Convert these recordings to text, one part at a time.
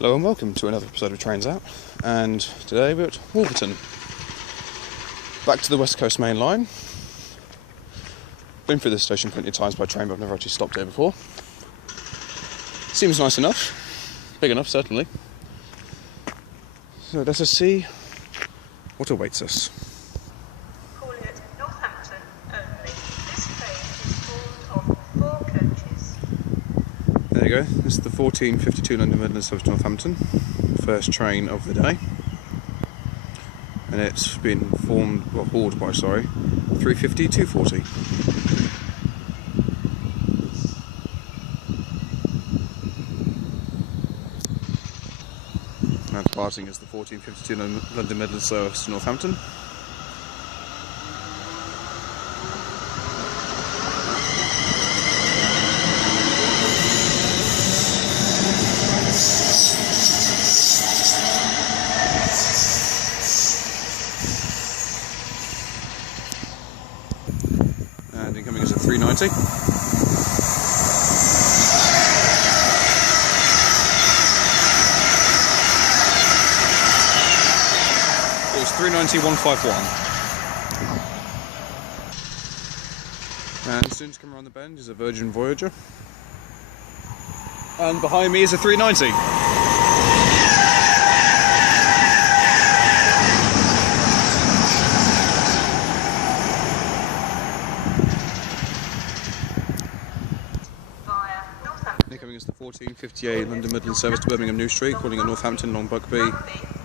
Hello and welcome to another episode of Trains Out, and today we're at Wolverton. Back to the West Coast Main Line. Been through this station plenty of times by train, but I've never actually stopped here before. Seems nice enough, big enough certainly. So let us see what awaits us. Calling at Northampton only. This train is formed of 4 coaches. There you go, this is the 14:52 London Midland service to Northampton, first train of the day. And it's been hauled by 350 240. Now departing is the 14:52 London Midland service to Northampton. And incoming is a 390. It's 390-151. And soon to come around the bend is a Virgin Voyager. And behind me is a 390. Incoming is the 14:58 London Midland service to Birmingham New Street, calling at Northampton, Long Buckby,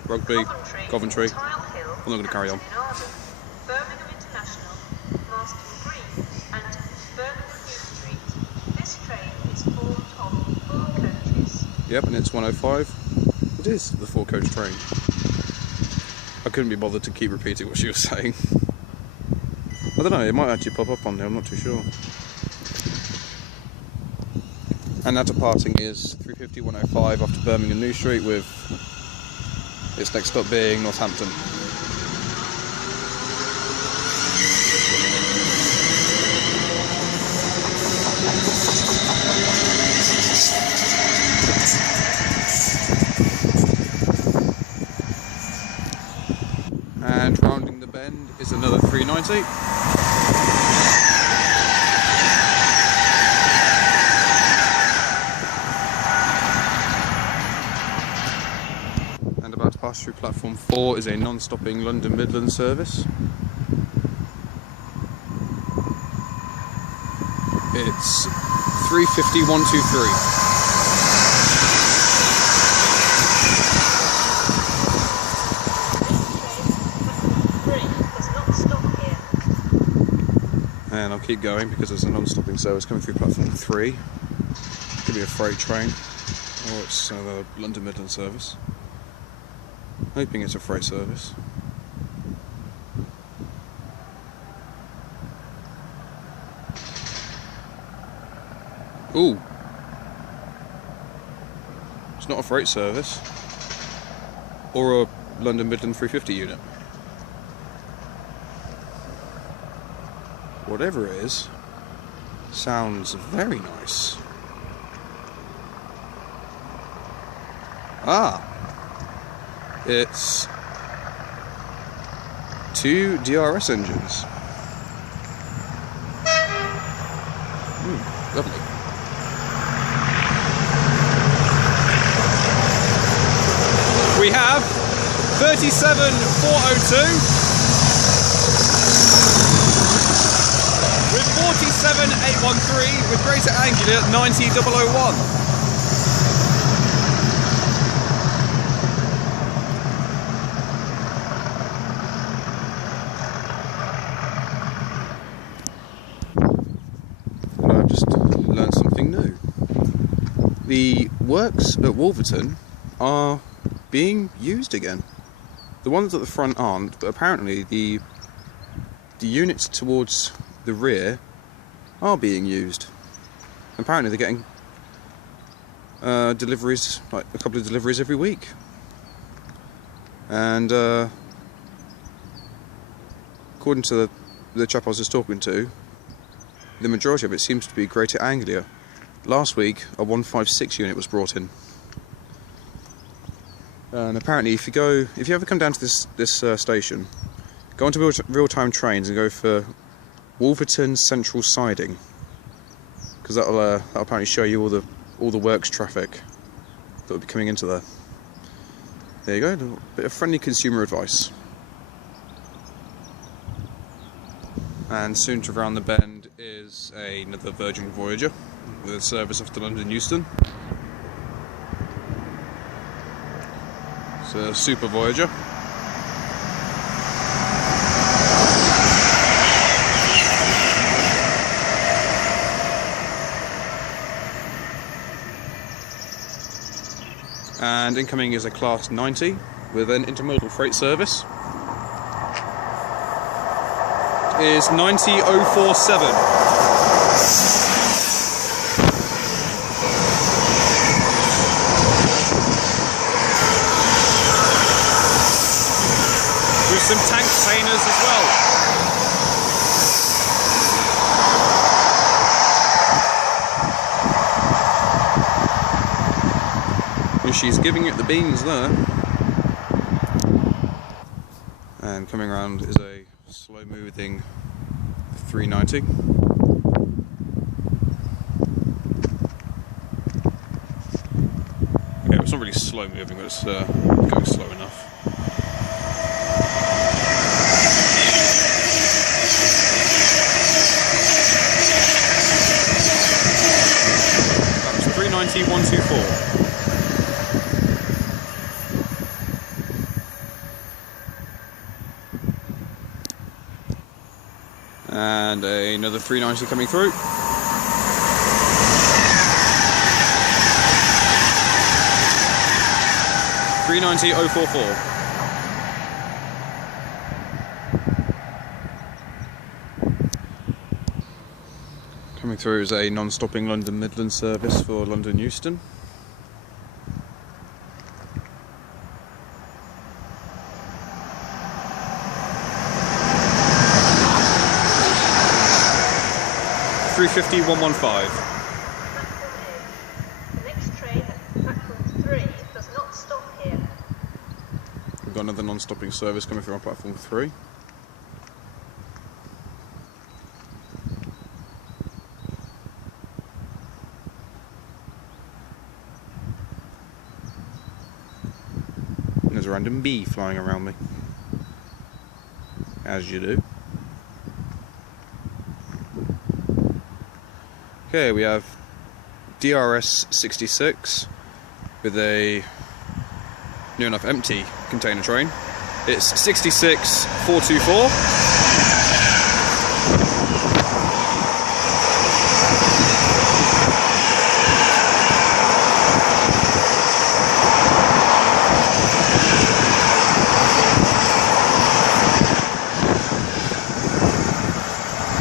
Rugby, Coventry. I'm not going to carry on. Birmingham International, Marston Green and Birmingham New Street. This train is formed of 4 coaches. Yep, and it's 105. It is the 4-coach train. I couldn't be bothered to keep repeating what she was saying. I don't know, it might actually pop up on there, I'm not too sure. And now departing is 350-105 off to Birmingham New Street, with its next stop being Northampton. And rounding the bend is another 390. And about to pass through platform 4 is a non-stopping London Midland service. It's 350-123. And I'll keep going because there's a non-stopping service coming through platform 3. Could be a freight train, or it's a London Midland service. Hoping it's a freight service. Ooh. It's not a freight service. Or a London Midland 350 unit. Whatever it is, sounds very nice. Ah, it's 2 DRS engines. Lovely. We have 37-402. With 47-813 with Greater Anglia 90-001. And I've just learned something new. The works at Wolverton are being used again. The ones at the front aren't, but apparently the units towards the rear are being used. Apparently they're getting deliveries, like a couple of deliveries every week. And according to the chap I was just talking to, the majority of it seems to be Greater Anglia. Last week, a 156 unit was brought in. And apparently, if you ever come down to this station, go onto real-time trains and go for Wolverton Central Siding, because that'll apparently show you all the works traffic that will be coming into there. There you go, a little bit of friendly consumer advice. And soon to round the bend is another Virgin Voyager with a service off to London Euston. It's a Super Voyager. And incoming is a Class 90 with an intermodal freight service. Is 90047. With some tank containers as well. And she's giving it the beans there. And coming around is a slow moving 390. Okay, it's not really slow moving, but it's going slow enough. That's 390-124. And another 390 coming through. $390,044. Coming through is a non-stopping London Midland service for London Euston. $350,115. The next train at platform 3 does not stop here. We've got another non-stopping service coming through on platform 3. And there's a random bee flying around me, as you do. Okay, we have DRS 66 with a near enough empty container train. It's 66424.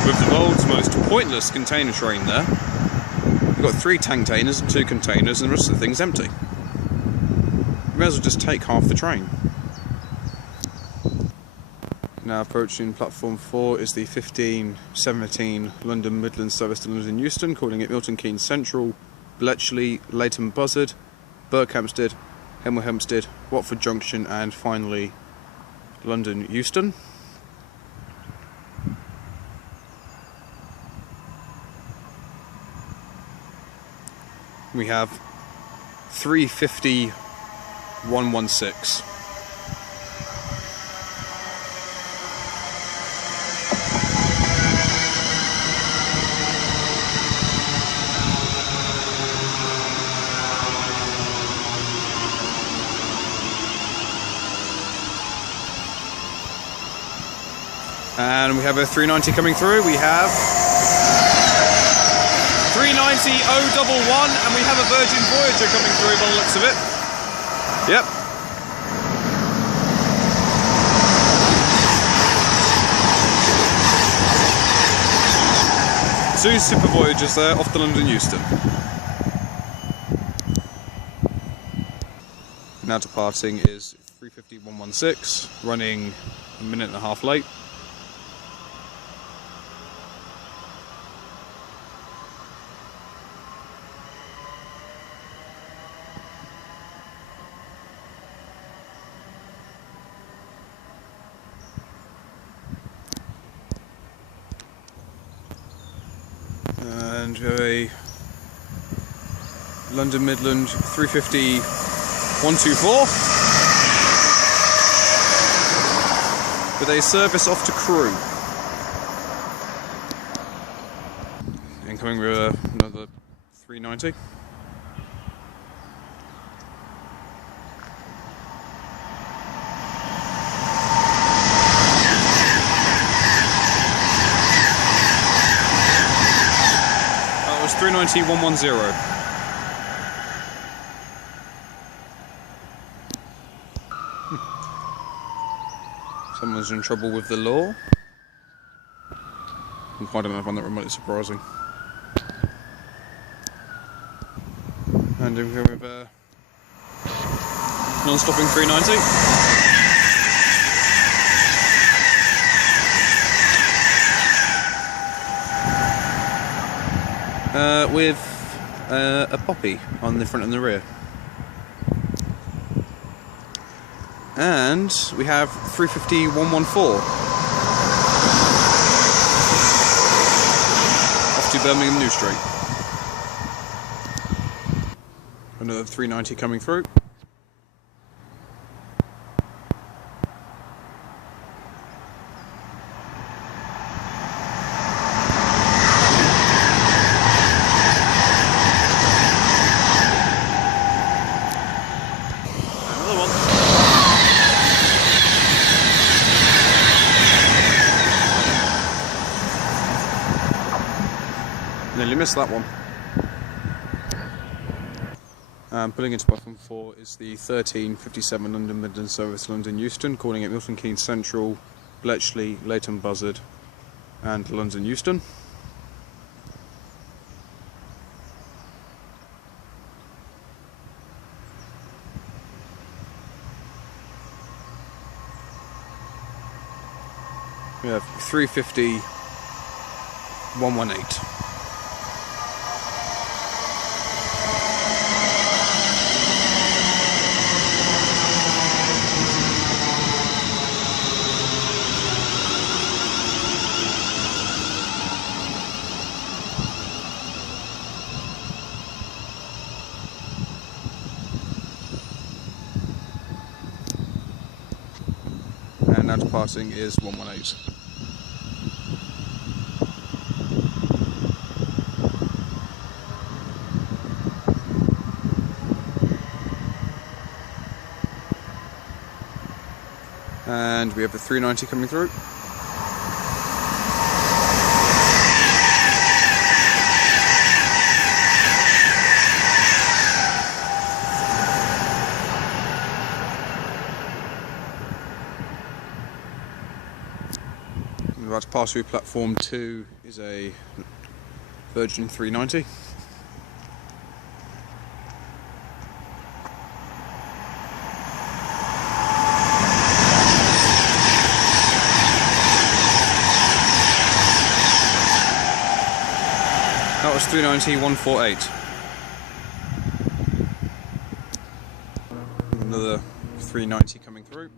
With the world's most pointless container train there. We've got 3 tank containers and 2 containers, and the rest of the thing's empty. We may as well just take half the train. Now approaching platform 4 is the 1517 London Midland service to London Euston, calling it Milton Keynes Central, Bletchley, Leighton Buzzard, Berkhamsted, Hemel Hempstead, Watford Junction, and finally London Euston. We have 350,116. And we have a 390 coming through. We have 390,011, and we have a Virgin Voyager coming through by the looks of it. Yep. Two Super Voyagers there off to London Euston. Now departing is 350,116, running a minute and a half late. And we have a London Midland 350 124 with a service off to Crewe. Incoming with another 390. That was 390 110. Someone's in trouble with the law. I don't know if I find that remotely surprising. And in here with a non-stopping 390. With a poppy on the front and the rear. And we have 350 114 off to Birmingham New Street. Another 390 coming through. Another one. Nearly missed that one. Pulling into platform 4 is the 1357 London Midland service London Euston, calling at Milton Keynes Central, Bletchley, Leighton Buzzard and London Euston. We have 350 118. And now departing is 118. And we have the 390 coming through. We're about to pass through platform 2 is a Virgin 390. That was 390 148. Another 390 coming through.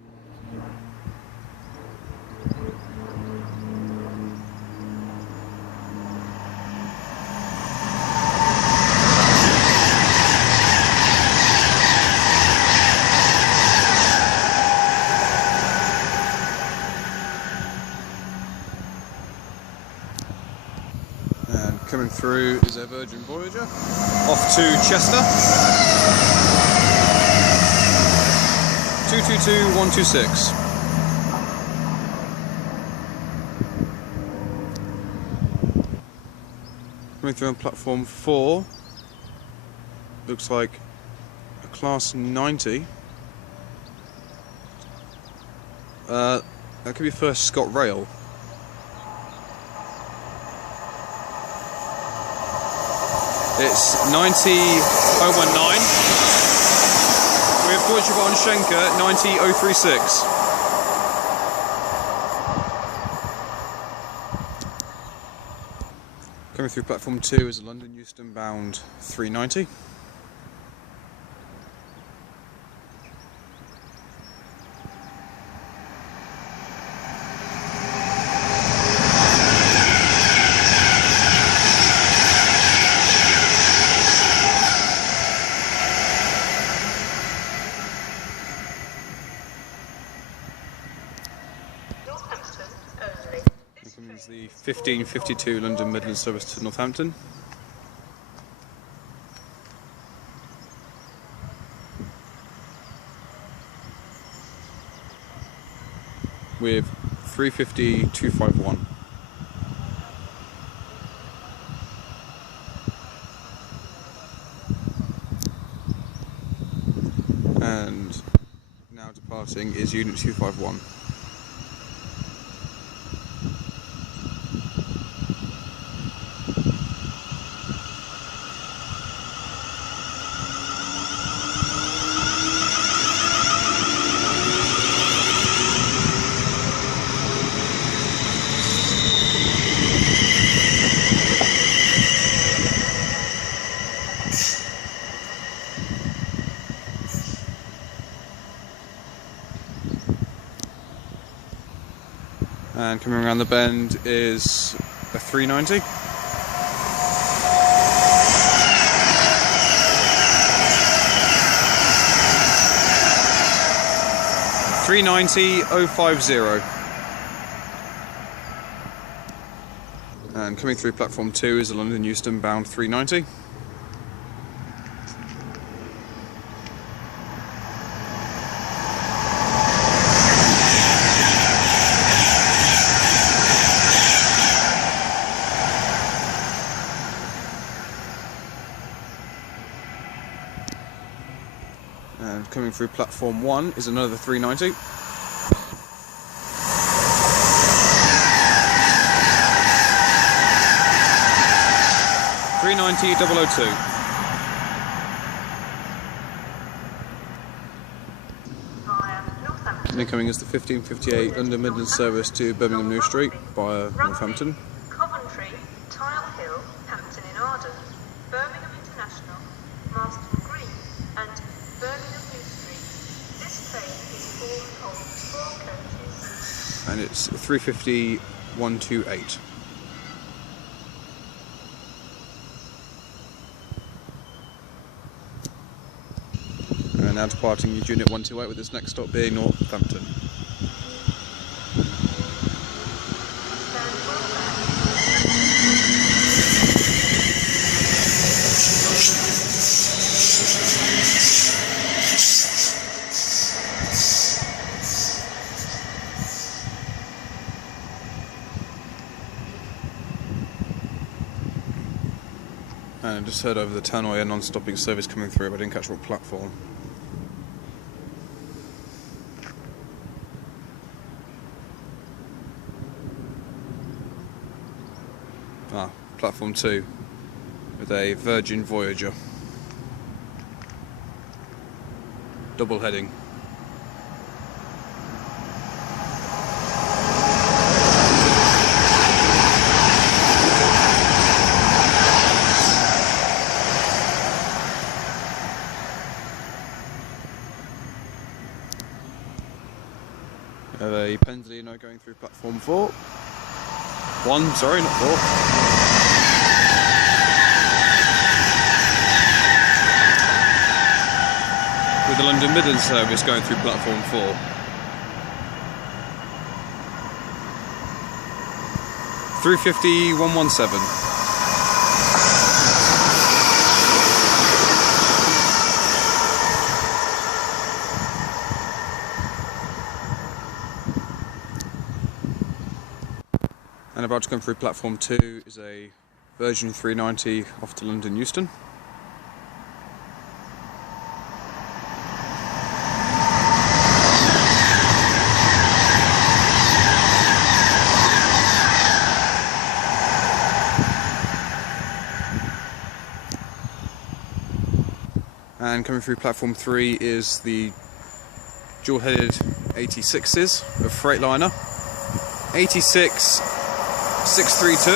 And coming through is a Virgin Voyager off to Chester. 222 126. Coming through on platform 4, looks like a class 90. That could be First Scot Rail. It's 90019. We have Deutsche Bahn Schenker 90036. Coming through platform 2 is a London Euston bound 390. is the 1552 London Midland service to Northampton. With 350-251. And now departing is Unit 251. And coming around the bend is a 390. (390-050). And coming through platform 2 is a London Euston bound 390. And coming through platform 1 is another 390. (390-002). And incoming is the 1558 London Midland service to Birmingham New Street via Northampton. Coventry, Tile Hill, Hampton in Arden, Birmingham International, Marston Green and Birmingham New Street. This train is formed of 4 coaches. And it's 350-128. And now departing Unit 128 with its next stop being Northampton. And I just heard over the tannoy a non-stopping service coming through, but I didn't catch what platform. Platform 2 with a Virgin Voyager. Double heading. We have a Pendolino going through platform 4. 1, sorry, not 4. With the London Midland service going through platform 4. (350-117). And about to come through platform 2 is a Virgin 390 off to London Euston. And coming through platform 3 is the dual-headed 86s of Freightliner. 86 632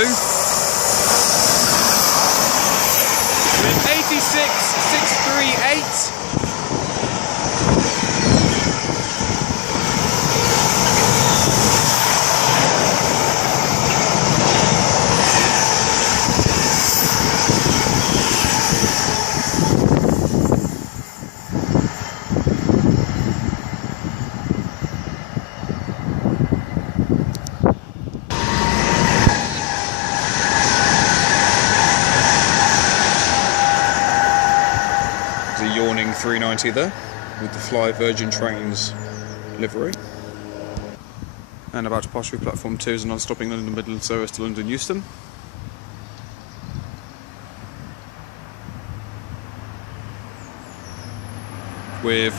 with 86 638. 390 there, with the Fly Virgin Trains livery. And about to pass through platform 2 is a non-stopping London Midland service to London Euston. With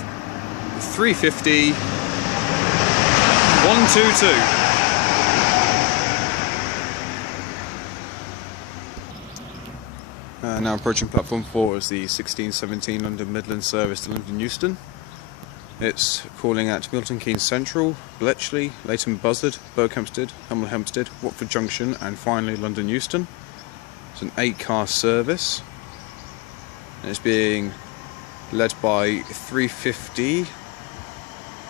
350 122. Now approaching platform 4 is the 1617 London Midland service to London Euston. It's calling at Milton Keynes Central, Bletchley, Leighton Buzzard, Berkhamsted, Hemel Hempstead, Watford Junction and finally London Euston. It's an 8-car service and it's being led by 350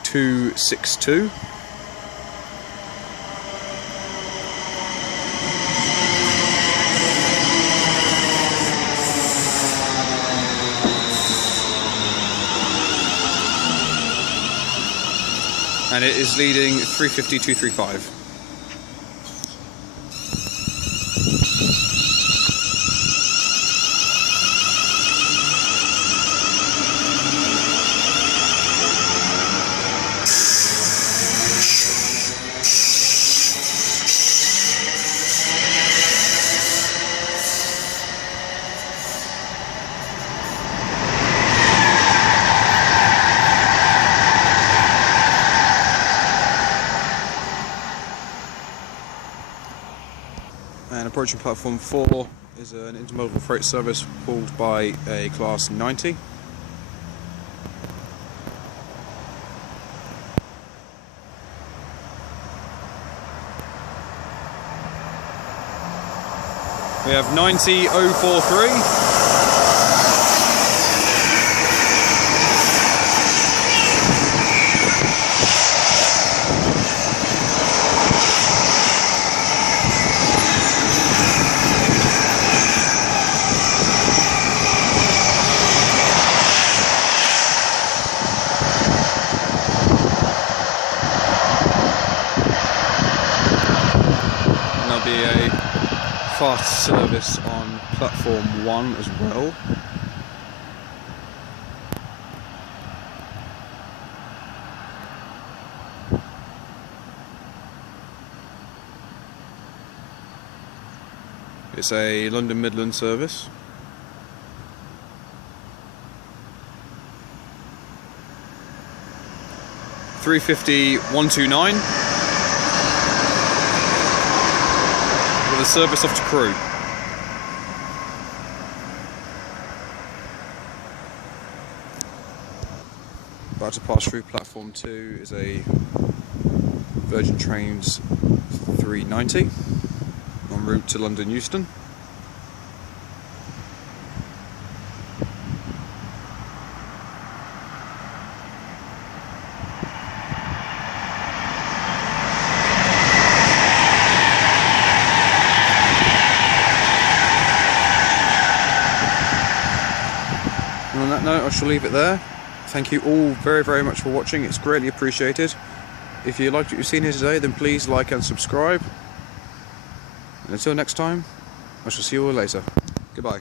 262. And it is leading 350 235. And approaching platform 4 is an intermodal freight service pulled by a class 90. We have 90043. There'll be a fast service on platform 1 as well. It's a London Midland service. (350 129) with a service off to Crewe. About to pass through platform 2 is a Virgin Trains 390 en route to London Euston. And on that note, I shall leave it there. Thank you all very, very much for watching. It's greatly appreciated. If you liked what you've seen here today, then please like and subscribe. And until next time, I shall see you all later. Goodbye.